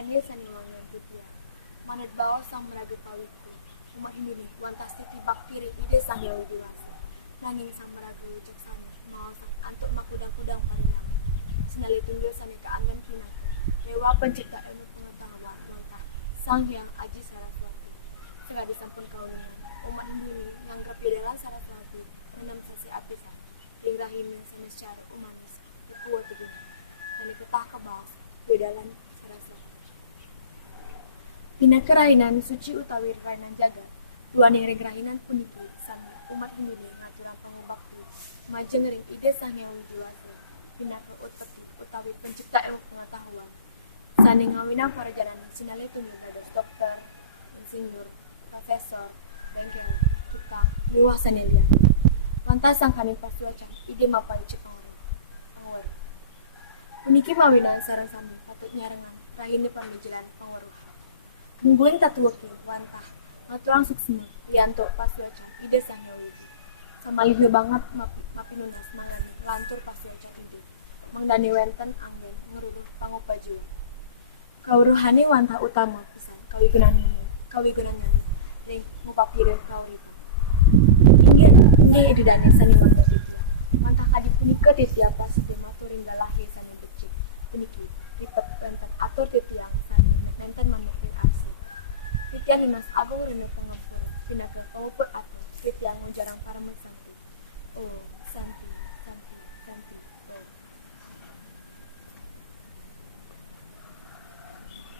Ende saniwang yang titia. Manat bawa sang meraga pawiku. Umat Hindu wantas titi bakpiri ide sang yawu diwasa. Nanging sang meraga wujud sana. Mawasan antuk makudang-kudang parinang. Sinali tunggul sani keanggan kinaka. Dewa pencipta ilmu pengetahuan. Wantah sang hyang aji saraswati. Segala disampun kaulinan. Umat Hindu ini nganggap yedalan saraswati. Menam sasi apisan. Rahimnya sana secara umanis. Kuat itu. Dan ketah kebas. Yedalan saraswati. Tina kerahinan suci utawi kerahinan jagat. Tuan yang regrahinan puniki sama umat Hindu ini ngaturan pengobakti. Majeng ring ide sang yang wijiwasa. Tina keutpeti utawi pencipta ilmu pengetahuan. Sani ngawinang para jalanan sinale tunjuk dados dokter, insinyur, profesor, bengkel, tukang, liwah sanelian. Pantasang kami pasuacan ide mapai pangwer. Puniki mawinan sarang sami patut nyarengan rahine pamijalan pangwer. Mungguing tatuwake wantah ngaturang suksina lianto pasuacan ide sang yawiji. Samalihna banget mapinunas mangani lantur pasuacan ide. Mangdani wenten anggen ngeruduh pangopajuan. Kauruhane wantah utama pisan kawigunan nami ring mupapire kauripu. Inggih idudane sani wantah itu. Wantah kadi punika titiang pasti maturing dalahe sani becik. Puniki ripet wenten atur titiang sani nenten manukir asih. Titiang dinas agung rene pangapura pinaka pangupur atur titiang jarang para santi. Oh, santi.